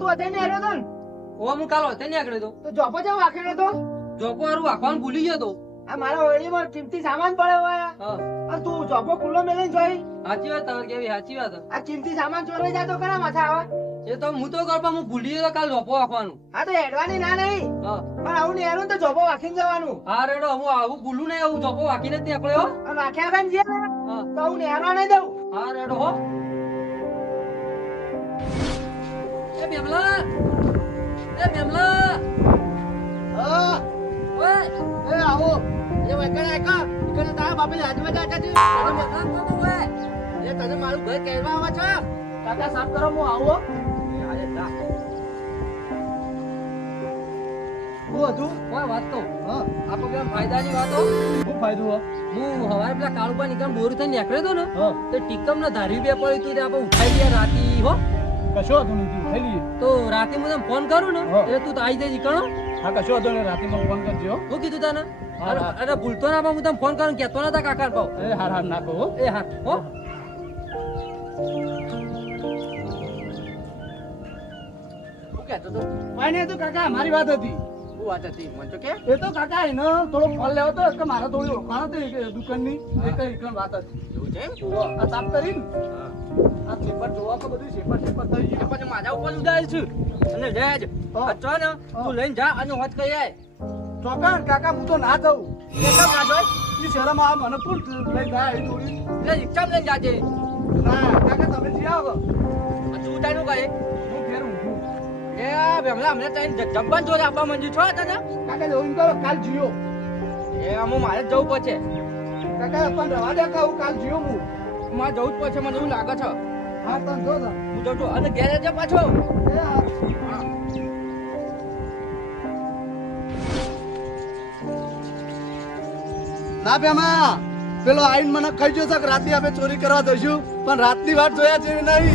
તું અત્યારે આવ્યો તો ને ઓ હું કાલ હોતે નીકળ્યો તો તો જોપો જેવો વાકેલો તો જોકો હારું વાખવાનું ભૂલી ગયો તો આ મારા ઓળીમાં કિંમતી સામાન પડ્યો હોય હા અને તું જોપો ખુલ્લો મેલીને જોઈ સાચી વાત તમારી કેવી સાચી વાત આ કિંમતી સામાન ચોરાઈ જાય તો કના માથા આવે એ તો હું તો કર પણ હું ભૂલી ગયો તો કાલ જોપો વાખવાનું હા તો હેડવાની ના નહીં હા પણ આવું નહીં હેરું તો જોપો વાકીને જવાનું હા રેડો હું આવું ભૂલું નહીં આવું જોપો વાકીને જ નીકળ્યો અને વાક્યા ખાન જે હા તો હું નેહરવા નહીં દઉં હા રેડો હો એ બેમલા હા ઓય એ આવો એ વકડે આકા ઇકને તારા બાપે હાથમાં જાતા છે અરે બેમલા કોણ ઓય એ તને મારું ઘર કહેવા આવે છે કાકા સાફ કરો હું આવો અરે તા હું હતું ઓય વાત તો હા આપો કેમ ફાયદાની વાતો શું ફાયદો હું હવારે પેલા કાળુબા નીકળ બોર થઈને નીકળ્યો તો ને હા તો ટીકમ ના ધારી બે પડી તું આપણે ઉઠાઈ ગયા રાતી હો કશો હતું નહીં થઈ લઈએ તો રાતે હું તને ફોન કરું ને હા. એટલે તું તો આવી જાય નીકળો હા કશો હતો ને રાતે મને ફોન કરજો હું કીધું તને હા, હા. અરે ભૂલતો ના પણ હું તને ફોન કરું કેતો નતા કાકા પાવ એ હાર હાર નાખો હો એ હા હો શું કહેતો તો કોઈ નહીં તો કાકા મારી વાત હતી શું વાત હતી મને તો કે એ તો કાકા એનો થોડો ફોન લેવો તો કે મારે થોડી ઓળખાણ હતી એ દુકાનની એ કઈ એકદમ વાત હતી એવું છે એમ આ સાફ કરી ને આ પેપર જોવા તો બધું પેપર થઈ ગયું પછી મારા ઉપર ઉડાય છું અને લે જ હા. અચ્છા ને તું લઈને જા અને હોત કઈ આય ચોકન કાકા હું તો ના જાઉં એ કેમ ના જોય એ શરમ આ મને ફૂલ લઈ જાય એ દોડી એટલે રિક્ષા લઈને જાજે ના કાકા તમે જી આવો આ તું ઉતારનું કરે હું ઘેર ઊંઘું એ બેમલા અમને તઈ જબ્બાન જોડે આપવા મંજૂર છો તને કાકા જોઈન કરો કાલ જીઓ એ અમુ મારે જ જવું પડશે કાકા પણ રવા દે કહું કાલ જીઓ હું મારે જવું જ પડશે મને એવું લાગે છે હા તને જો તા હું જઉં છું અને ઘેર જ પાછો એ હા હા ના બેમા પેલો આઈન મને ખાઈ ગયો છે કે રાતે આપણે ચોરી કરવા જઈશું પણ રાતની વાત જોયા જેવી નહીં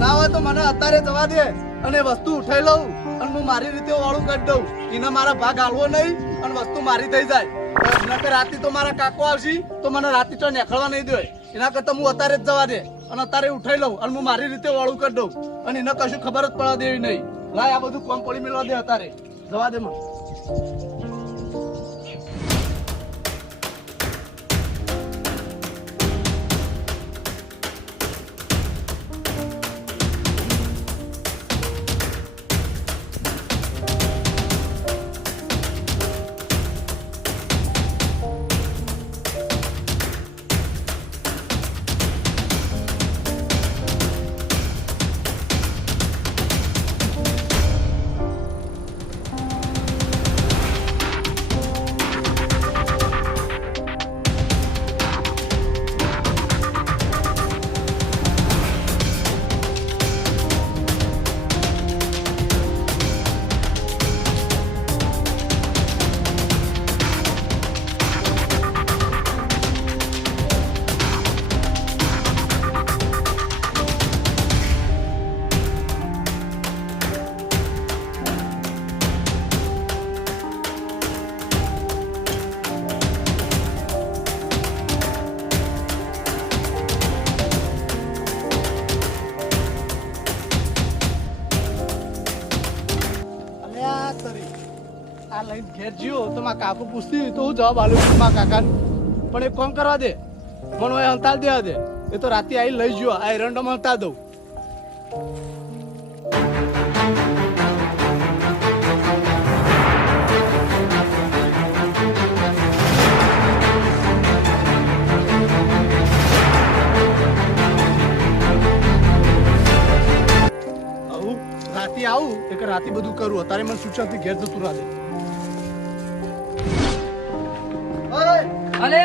ના હોય તો મને અત્યારે જવા દે અને વસ્તુ ઉઠાઈ લઉં અને હું મારી રીતે વાળું કરી દઉં એને મારા ભાગ હાલવો નહીં અને વસ્તુ મારી થઈ જાય નકર રાતે તો મારા કાકો આવશે તો મને રાતે તો નીકળવા નહીં દે એના કરતા હું અત્યારે જ જવા દે અને અત્યારે ઉઠાઈ લઉં અને હું મારી રીતે વાળું કરી દઉં અને એને કશું ખબર જ પડવા દેવી નહીં લાય આ બધું કોમ પડી મેળવા દે અત્યારે જવા દે મને આ લઈને ઘેર જ્યો તો મારા કાકુ પૂછતી તો હું જવાબ આલું છું મારા કાકાને પણ એક કામ કરવા દે મને હલતાલ દેવા દે એ તો રાતે આવી લઈ ગયો આ એરંડોમાં હલતા દઉં રાતે આવું એક રાતે બધું કરું અત્યારે મને સૂચનાથી ઘેર જતું રહે અલે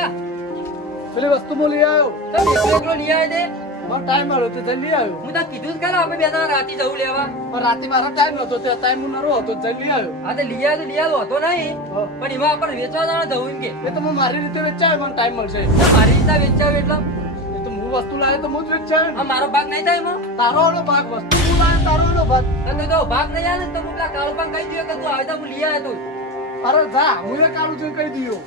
પેલી વસ્તુ હું લઈ આવ્યો તમે એકલો લઈ આવ્યા તે મારો ટાઈમ મળ્યો તો જલ્દી આવ્યો હું તને કીધું જ ખરા આપણે બે જણા રાતે જવું લેવા પણ રાતે મારો ટાઈમ નતો તે ટાઈમ હું નરો હતો જલ્દી આવ્યો આ તો લઈ આવ્યો હતો નહીં હા. પણ એમાં આપણે વેચવા જણા જવું એમ કે એ તો હું મારી રીતે વેચાય મને ટાઈમ મળશે તો મારી રીતે વેચાવ એટલે એ તો હું વસ્તુ લાવે તો હું જ વેચાય આ મારો ભાગ નહીં થાય એમાં તારો ઓલો ભાગ વસ્તુ હું લાવે તારો ઓલો ભાગ અને તો ભાગ નહીં આવે ને તો હું પેલા કાળું પણ કહી દઉં કે તું આવે તો હું લઈ આવ્યો તું અરે જા હું એ કાળું જોઈ કહી દીધો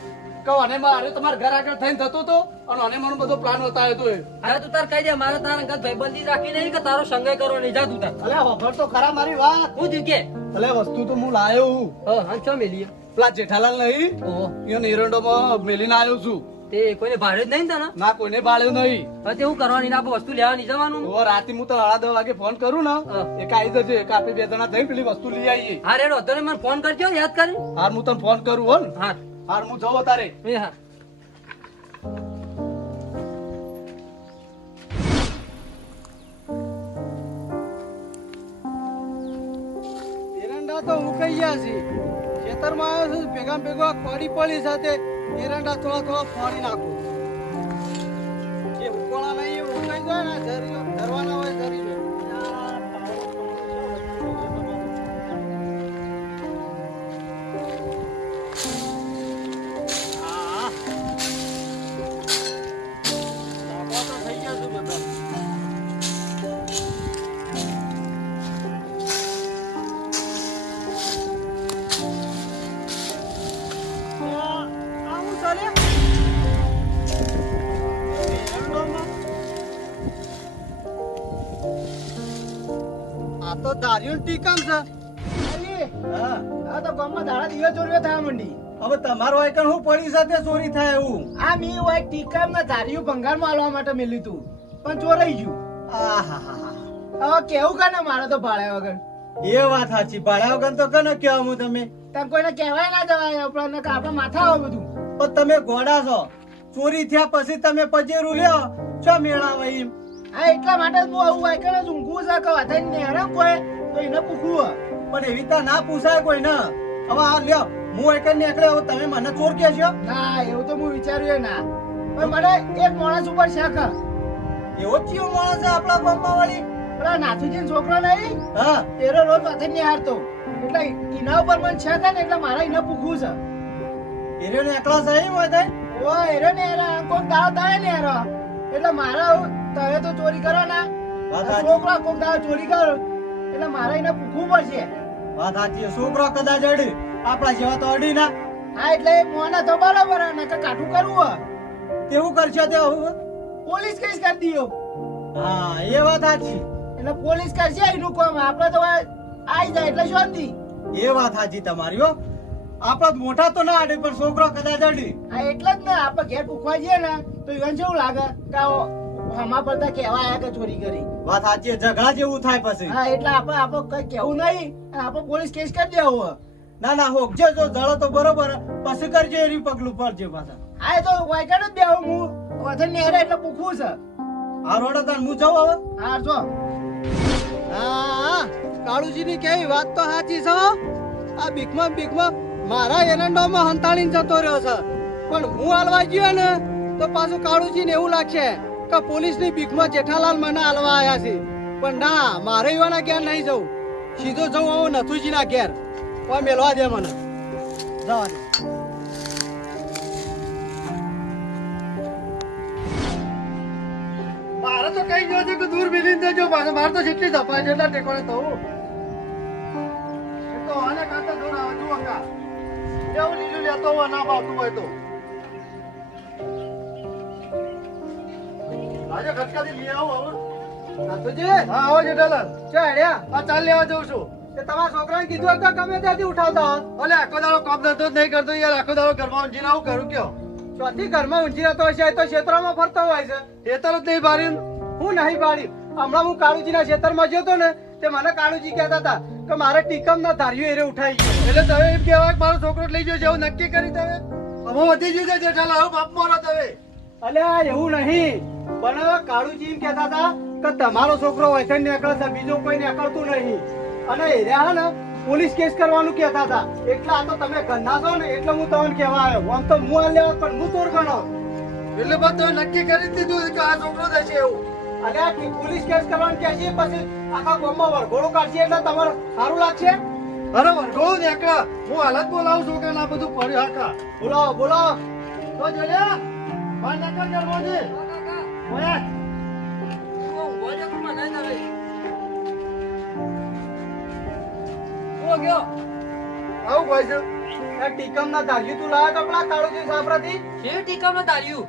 કહો અને મારે તમારા ઘર આગળ થઈને થતો હતો અને અને મને બધો પ્લાન બતાવ્યો હતો એ. અરે તું તાર કહી દે મારે તારા અંગત ભાઈબંધી રાખી નહીં કે તારો સંગય કરો નહીં જા તું તાર અલે વફર તો ખરા મારી વાત. હું જીકે અલે વસ્તુ તો હું લાયો હું. હા ચો મેલીએ પેલા જેઠાલાલ નહીં ઓહો એને એરંડોમાં મેલીને આવ્યો છું. તે કોઈને ભાડે જ નહીં તને ના કોઈને બાળ્યો નહીં. હવે તે હું કરવાની ના આપણે વસ્તુ લેવા નહીં જવાનું ઓ રાતે હું તો 10:30 વાગે ફોન કરું ને હા. એક આવી જજે એક આપણે બે જણા જઈને પેલી વસ્તુ લઈ આવીએ. હા રેડો તને મને ફોન કરજો યાદ કરી હાર હું તને ફોન કરું હો ને. હા હાર હું જઉં તારે. એ હા એરંડા તો ઉકાઈ ગયા છે ખેતરમાં આવ્યો છું ભેગા ભેગા ખોડી પડી સાથે એરંડા થોડા થોડા ફોડી નાખું જે ઉકોળા નહીં એ ઉકાઈ જાય ને ધરી ધરવાના હોય ધરી જાય આ. લાંબા તો થઈ ગયા છે બધા. આવું ચાલે આ તો દારૂ ટીકમ છે હા આ તો ગામમાં દાડા દિવસ ચોરીઓ થવા માંડી હવે તમારો આઈકન હું પડી સાથે ચોરી થાય એવું આ મી હોય ટીકમ ના દારૂ ભંગારમાં આલવા માટે મેલી તું પણ ચોરાઈ ગયું હવે કેવું કાને મારે તો ભાડ્યા વગર એ વાત સાચી ભાડ્યા વગર તો કને કહેવા હું તમે કોઈને કહેવાય ના જવાય આપણે માથા આવે બધું પણ તમે ગોડા છો ચોરી થયા પછી તમે પજેરું લ્યો છો મેળાવે એમ હા એટલા માટે હું આવું વાયકણ જ ઊંઘું છે કે વધારે નેહરામ કોઈ તો એને પૂછવું પણ એવી રીતે ના પૂછાય કોઈ ને હવે આ લ્યો હું વાયકણ નીકળે હવે તમે મને ચોર કહેશો ના એવું તો હું વિચાર્યું ના પણ મને એક માણસ ઉપર શક એવો ચિયો માણસ છે આપણા ગામમાં વાળી પેલા નાથુજી છોકરો નહીં હા એરો રોજ માથે નિહારતો એટલે એના ઉપર મને છે ને એટલે મારા એને પૂછવું છે એરો ને એકલા સહી હોય તે ઓ એરો ને એરા કોક દાવ દાય ને એરો એટલે મારા તમે તો ચોરી કરો ના છોકરા કોક દાવ ચોરી કરો એટલે મારા એને પૂછવું પડશે વાત સાચી છોકરો કદાચ અડી આપણા જેવા તો અડી ના હા એટલે મોના તો બરાબર ને કે કાઠું કરવું તેવું કરશો તે પોલીસ કેસ કરી દીયો હા એ વાત સાચી એટલે પોલીસ કરશે એનું કામ આપણે તો આઈ જાય એટલે શાંતિ એ વાત સાચી તમારી હો આપણા મોટા તો ના અડે પણ છોકરો કદાચ અડી હા એટલે જ ને આપણે ઘેર પૂછવા જઈએ ને તો ઈવન કેવું લાગે કે હમા પડતા કેવા આયા કે ચોરી કરી વાત સાચી ઝઘડા જેવું થાય પછી હા એટલે આપણે કઈ કેવું નહીં આપણે પોલીસ કેસ કરી દેવો ના ના હોકજે જો જળો તો બરોબર પછી કરજે એરી પગલું પડજે પાછા હા તો વાયકણ જ દેવો હું વથન નેરે એટલે પૂછવું છે આ રોડ તાર હું જાઉં હવે હા જો હા કાળુજીની કેવી વાત તો સાચી છે આ બીકમાં મારા એરંડામાં હંતાળીને જતો રહ્યો છે પણ હું હાલવા ગયો ને તો પાછું કાળુજીને એવું લાગશે કે પોલીસની બીકમાં જેઠાલાલ મને હાલવા આવ્યા છે પણ ના મારે એવાના ઘેર નહીં જવું સીધો જવું આવું નથુજીના ઘેર કોઈ મેલવા દે મને જવા દે મારે તો કઈ ગયો છે કે દૂર મિલીને જજો મારે તો જેટલી ધપાય છે એટલા ટેકોને થવું તો આને કાંતા થોડા આવે જુઓ કા એવું લીલું લેતો હોય ના ભાવતું હોય તો આજે ખટકાથી લઈ આવો હવે નાથુજી હા આવો જેઠાલાલ ચા હેડ્યા હા ચાલ લેવા જઉં છું તે તમારા છોકરાને કીધું હતું ગમે ત્યાંથી ઉઠાવતા ઓલે આખો દાડો કામ ધંધો જ નહીં કરતો યાર આખો દાડો ઘરમાં ઊંઘીને આવું કરું કયો ચોથી ઘરમાં ઊંઘી રહેતો હશે તો ક્ષેત્રમાં ફરતો હોય છે ખેતર જ નહીં બારી હું નહીં બારી હમણાં હું કાળુજીના ખેતરમાં જતો ને તે મને કાળુજી કહેતા હતા કે મારે ટીકમ ના ધાર્યું એરે ઉઠાઈ ગયો એટલે તમે એમ કહેવાય કે મારો છોકરો લઈ ગયો છે એવું નક્કી કરી તમે હવે વધી ગયું છે જેઠાલાલ હવે બાપ મોરો તમે અલ્યા એવું નહીં પણ કાળુજી એમ કહેતા હતા કે તમારો છોકરો વૈસન નીકળે છે બીજો કોઈ નીકળતું નહીં અને એ રહ્યા ને પોલીસ કેસ કરવાનું કહેતા હતા એટલે આ તો તમે ગંદા છો ને એટલે હું તમને કહેવા આવ્યો આમ તો હું આ લેવા પણ હું ચોર ગણો એટલે બધું નક્કી કરી દીધું કે આ છોકરો થશે એવું અને આ પોલીસ કેસ કરવાનું કે છે પછી આખા ગામમાં વરઘોડો કાઢશે એટલે તમારે સારું લાગશે અરે વરઘોડો નીકળે હું હાલત બોલાવું છું કે ના બધું પડ્યું હાકા બોલો તો જોયા ભાઈ નકર કરવો છે ઓય ઓય તો મને ના આવે ઓ ગયો આવું ભાઈ છે એ ટીકમના ધાર્યું તું લાયો તો પેલા કાળુજી સાપરાથી શેર ટીકામાં તાર્યું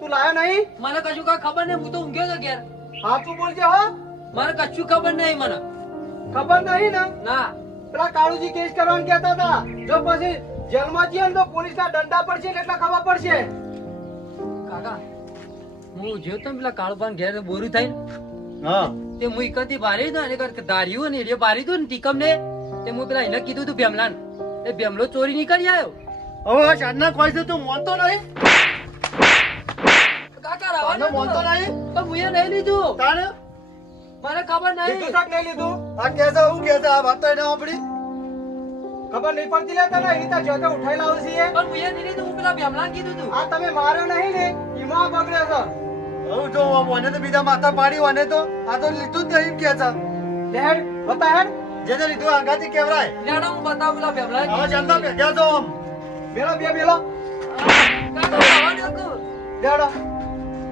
તું લાયો નહીં મને કશું કઈ ખબર નહીં હું તો ઊંઘ્યો તો ઘેર સાચું બોલજે હો મને કશું ખબર નહીં મને ખબર નહીં ને ના પેલા કાળુજી કેસ કરવાનું કહેતા હતા જો પછી જેલમાં જઈએ ને તો પોલીસના દંડા પડશે ને એટલે ખબર પડશે કાકા હું જેવ તો પેલા કાળુભાન ઘેર બોરું થાય ને હા તે હું એકથી ભારી ને અને ધાર્યું ને એ ભારી તું ને ટીકમ ને તે હું પેલા એને કીધું તું ભેમલાન એ ભેમલો ચોરી નીકળી આવ્યો હવે શાનના કોઈ છે તું મોનતો નહીં કાકા રાવા તને મોનતો નહીં પણ હું એ નહીં લીધું તાણે મને ખબર નહીં લીધું શાક નહીં લીધું આ કે છે હું કે છે આ વાત તો એને આપડી ખબર નહીં પડતી લે તને એની ત્યાં જતો ઉઠાઈ લાવે છે એ. પણ હું એ નહીં લીધું હું પેલા ભેમલાન કીધું તું આ તમે માર્યો નહીં ને એમાં બગડે છે હવે જો મને તો બીજા માથા પાડી મને તો આ તો લીધું જ નહીં કે છે હેડ બતા હેડ જેને લીધું આંગાથી કેવરાય લેડો હું બતાવું પેલા ભેમલાન હવે જાણતા કે ક્યાં જો આમ બેલો બે બેલો કાકા રાવા દો તું લેડો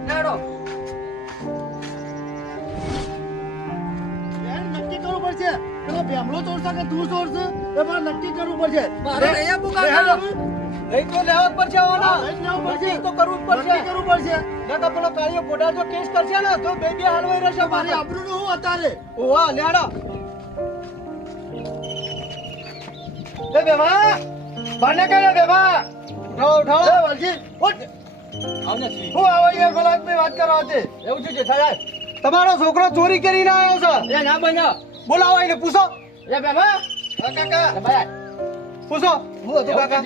લેડો નક્કી કરવું પડશે પેલો ભેમલો ચોરશે કે તું ચોરશે એ મારે નક્કી કરવું પડશે મારે નહીં આપવું કાકા નહીં તો લેવા જ પડશે આવવાના લઈ જ લેવું પડશે. નક્કી તો કરવું જ પડશે નક્કી કરવું પડશે નકર પેલો કાળિયો પોડા જો કેસ કરશે ને તો બે બે હાલવાઈ રહેશે મારી મારી આબરૂનું હું અત્યારે ઓવા લેડો એ બેવા બાને કરે બેવા ઉઠાવો ઉઠાવો એ વાલજી ઉઠ આવને હું આવો યાર ગલાતની વાત કરવા છે એવું છે જેઠાલાલ તમારો છોકરો ચોરી કરીને આવ્યો છે એ ના બન્યો બોલાવો એને પૂછો એ બેમા હા કાકા ભાઈ પૂછો હું હતું કાકા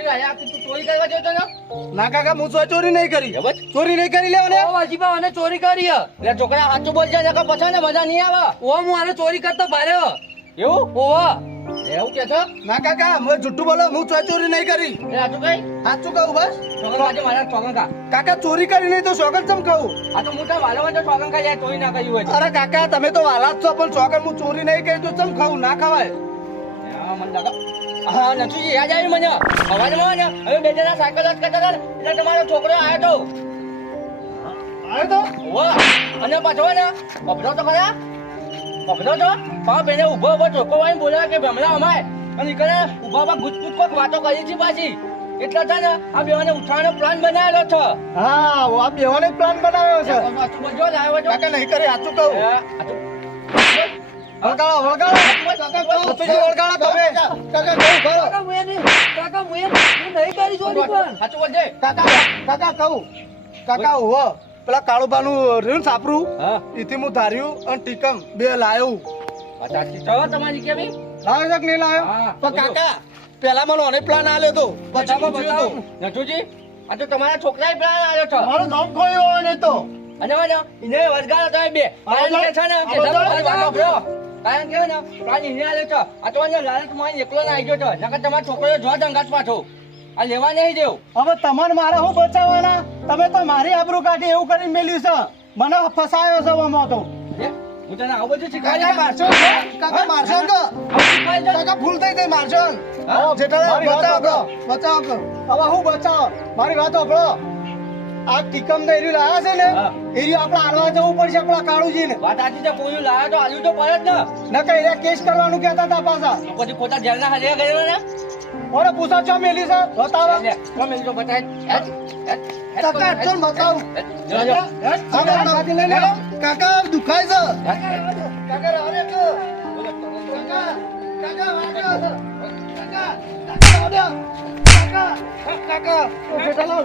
ચોરી કરવા જતો ને ના કાકા હું ચોરી નહીં કરી ચોરી નહીં કરી લેવાને ઓ વાજીબા મને ચોરી કરી હે. લે છોકરા સાચું બોલજે નકર પછી ને મજા નહીં આવે ઓ હું આને ચોરી કરતો ભાર્યો એવું ઓવા એવું કે છો ના કાકા હું જુઠ્ઠું બોલો હું ચોરી નહીં કરી એ સાચું કઈ સાચું કહું બસ ચોગન વાજે મારા ચોગન કા કાકા ચોરી કરી નહીં તો ચોગન ચમ કહું આ તો મોટા વાલા વાજે ચોગન કા જાય ચોરી ના કરી હોય અરે કાકા તમે તો વાલા જ છો પણ ચોગન હું ચોરી નહીં કરી તો ચમ ખાવું ના ખવાય મને લાગે હા નથી યાદ આવ્યું મને અવાજમાં ને હવે બે જણા સાયકલ જ કરતા હતા ને એટલે તમારો છોકરો આવ્યો તો વાહ અને પાછો ને પકડો તો ખરા પકડો તો પા બેને ઉભો ઉભો ચોખ્ખો વાઈને બોલ્યા કે ભમલા અમાય અને ઈ કરે ઉભા ઉભા ગુજકુજ કોક વાતો કરી છે પાછી એટલા છે ને આ બેવાને ઉઠાવવાનો પ્લાન બનાવેલો છે હા આ બેવાને પ્લાન બનાવ્યો છે સાચું બોલજો લાવ્યો છો કાકા નહીં કરે સાચું કહું વળગાળો વળગાળો કાકા વળગાળો તમે કાકા કહું ખરો કાકા હું એ નહીં કાકા હું નહીં કરી ચોરી પણ સાચું બોલજે કાકા કહું કાકા હોવો પેલા કાળુબાનું રહ્યું ને સાપરું ઈથી હું ધાર્યું અને ટીકમ બે લાયો તમારી કેવી લાવ્યો છે કે નહીં લાવ્યો પણ કાકા પેલા મને ઓને પ્લાન આલ્યો તો પછી બતાવો નટુજી આ તો તમારા છોકરાએ પ્લાન આલ્યો છે મારું નામ ખોયો હોય ને તો અને મને ઇને વરગાડો તો બે કારણ કે છે ને કે કારણ કે ને પ્લાન ઇને આલ્યો છે આ તો મને લાલચ માં એકલો ના આવી ગયો છે નકર તમારો છોકરો જો દંગાત પાછો આ લેવા નહીં દેવ હવે તમને મારે હું બચાવવાના તમે તો મારી આબરૂ કાઢી એવું કરીને મેલ્યું છે મને ફસાયો છે આમાં તો હું તને આવું બધું શીખવાડી મારશો કાકા મારશો તો કાકા ભૂલ થઈ ગઈ મારશો જેઠા બચાવો બચાવો હવે હું બચાવો મારી વાત સાંભળો આ ટીકમ ને એરી લાયા છે ને એરી આપણે આલવા જવું પડશે આપણા કાળુજી ને વાત આજી છે કોઈ લાયા તો આલ્યું તો પડે જ ને ન કઈ કેસ કરવાનું કહેતા હતા પાછા પછી પોતા જેલના હાલે ગયો ને ઓરે પૂછો છો મેલી છે બતાવો કો મેલી તો બતાય કાકા ચલ બતાવ કાકા દુખાય છે કાકા રારે કે કાકા કાકા વાગે કાકા બેટાલો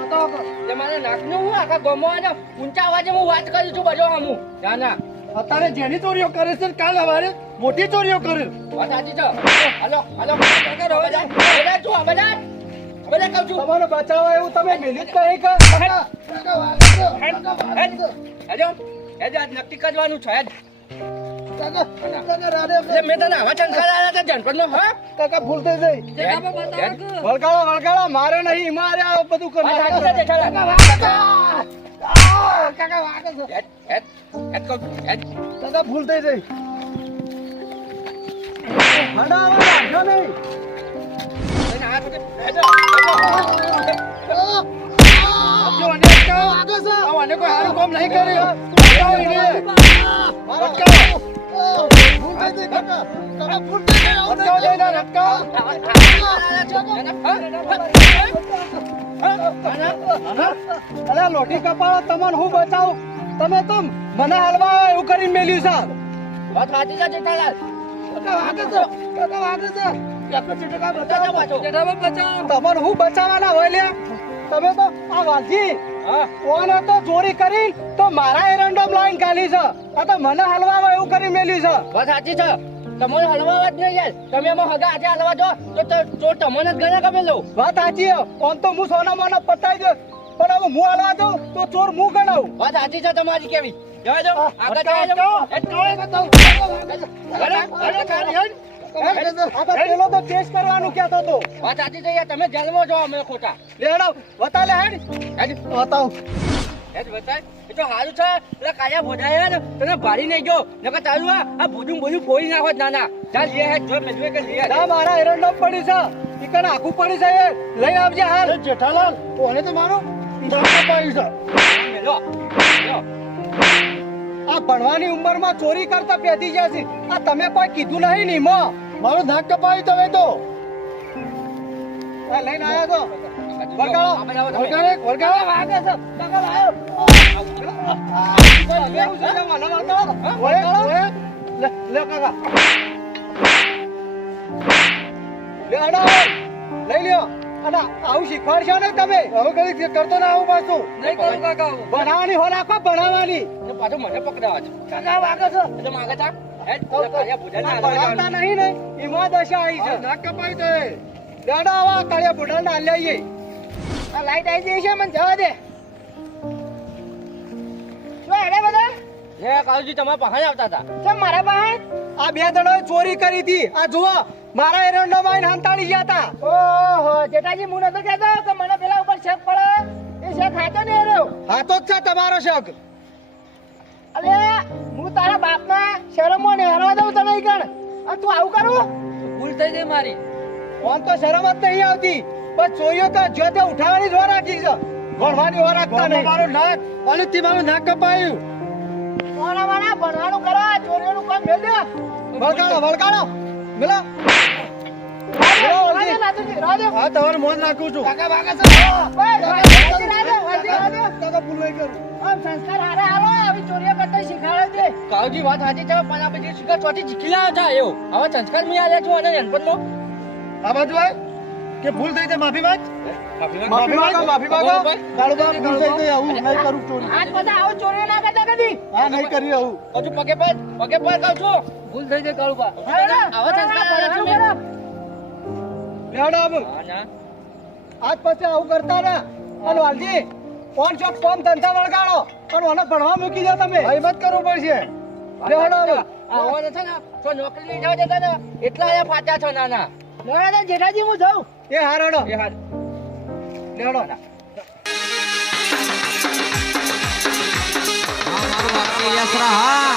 બતાવો તે મારે નાકનું હું આખા ગમવા ઊંચા અવાજે હું વાત કરું છું બજો હમું ના ના અત્યારે જેની ચોરીઓ કરે છે કાલ હવારે મોટી ચોરીઓ કરે વાત સાચી છે હાલો હાલો કાકા રોવા જા બધા તું આ બધા કહું છું તમારો બચાવ એવું તમે મિનિટ કહી કે કાકા હેજો હેજો આજ નક્કી કરવાનું છે હેજ કાકા કાકા રાડે મેં તને આવા ચંકા આયા હતા જનપણનો હા કાકા ભૂલ થઈ ગઈ વળગાળો વળગાળો મારે નહીં મારે આ બધું કર કાકા વાગે છે કાકા ભૂલ થઈ ગઈ હડા આવા નહીં કોઈ હારું કામ નહીં કર્યું થઈ ગઈ કાકા. કાકા ભૂલ થઈ ગઈ, આવું થઈ ગયું. અરે લોટી કપાળો તમને હું બચાવું તમે તો મને હલવા એવું કરીને મેલ્યું છે વાત સાચી છે જેઠાલાલ કાકા વાગે છે તમને હું બચાવવાના હોય લ્યા તમે તો આ વાલજી કોને તો ચોરી કરી તો મારા એરંડમ લાઈન કાઢી છે આ તો મને હલવા એવું કરી મેલ્યું છે વાત સાચી છે તમને હલવા જ નહીં યાર તમે એમાં હગા આજે હલવા જો તો તમને જ ગણા કમે લો વાત સાચી આમ તો હું સોના મોના પતાઈ દો પણ હવે હું હલવા દઉં તો ચોર હું ગણાવું વાત સાચી છે તમારી કેવી જવા દો આગળ જવા દો પેલો તો ટેસ્ટ કરવાનું કહેતો હતો વાત સાચી છે યાર તમે જેલમાં જો અમે ખોટા લેડો બતા લે હેડ બતાવ હેડ બતાય એ તો હારું છે એટલે કાયા બોડાયા ને તને ભાડી નહીં ગયો નકર તારું આ ભૂડું ફોડી નાખો નાના ચાલ લે હેડ જો મેલવે કે લે ના મારા એરંડો પડી છે ઈકણ આખું પડી છે એ લઈ આવજે હાલ જેઠાલાલ કોને તો મારો ધાકા પાડી છે મેલો આ ભણવાની ઉંમરમાં ચોરી કરતા પેધી જશે આ તમે કોઈ કીધું નહીં ની મો મારું ધાક કપાયું તમે તો આ લઈને આયા તો વરગાળો વરગાળો વાગે છે કાકા લાયો લે કાકા લે આડા લઈ લ્યો અને આવું શીખવાડશો ને તમે હવે કદી કરતો ના આવું પાછું નહીં કરું કાકા ભણાવવાની હો નાખો ભણાવવાની પાછું મને પકડાવા છે કાકા વાગે છે એટલે માગે તા ભણાવતા નહીં ને એમાં દશા આવી છે નાક કપાઈ દે દાડા આવા કાળિયા બુઢા ના લઈએ આ લાઈટ આવી જઈ છે મને જવા દે શું હેડે બધા હે કાળજી તમારા પાસે આવતા હતા કેમ મારા પાસે આ બે જણોએ ચોરી કરી હતી આ જુઓ મારા એરંડો માં હંતાળી ગયા હતા ઓહો જેઠાજી હું નતો કહેતો કે મને પેલા ઉપર શક પડે એ શક હાચો ને એરો હાચો જ છે તમારો શક અલે હું તારા બાપના શરમમાં ને હરવા દઉં તને કણ આ તું આવું કરું ભૂલ થઈ ગઈ મારી ઓન તો શરમ જ નહીં આવતી પણ ચોરીઓ તો જો તે ઉઠાવવાની જ રાખી છે ભણવાની વાર રાખતા નહીં મારું નાક અને તે મારું નાક કપાયું કોના વાળા ભણવાનું કરો ચોરીઓનું કામ મેલ દે વળગાડો મેલા હા તમારે મોન રાખું છું કાકા વાગે છે સંસ્કાર હારે હાલો આવી ચોરીઓ કરતા શીખાડે છે કાવજી વાત સાચી છે પણ આ બધી શીખા ચોથી શીખી લાવ છે એવો હવે સંસ્કાર મી આલ્યા છો અને નાનપણનો આ બાજુ આય કે ભૂલ થઈ છે માફી માંગ માફી માંગો કાળુબા ભૂલ થઈ ગઈ આવું નહીં કરું ચોરી આજ બધા આવો ચોરી ના કરતા કદી હા નહીં કરી આવું હજુ પગે પર કહું છું ભૂલ થઈ ગઈ કાળુબા આવા સંસ્કાર આલ્યા છો મેરા લેવડાવ આજ પછી આવું કરતા ને અને વાલજી કોણ છો કોમ ધંધા વળગાડો અને મને ભણવા મૂકી દો તમે હિંમત કરવું પડશે લેવડાવ આવવાને છે ને તો નોકરી લઈ જાવ દેતા ને એટલા આયા ફાટા છો નાના લેવડા જેઠાજી હું જાઉં એ હારડો એ હાર લેવડો આ મારું વાક્ય યાત્રા હા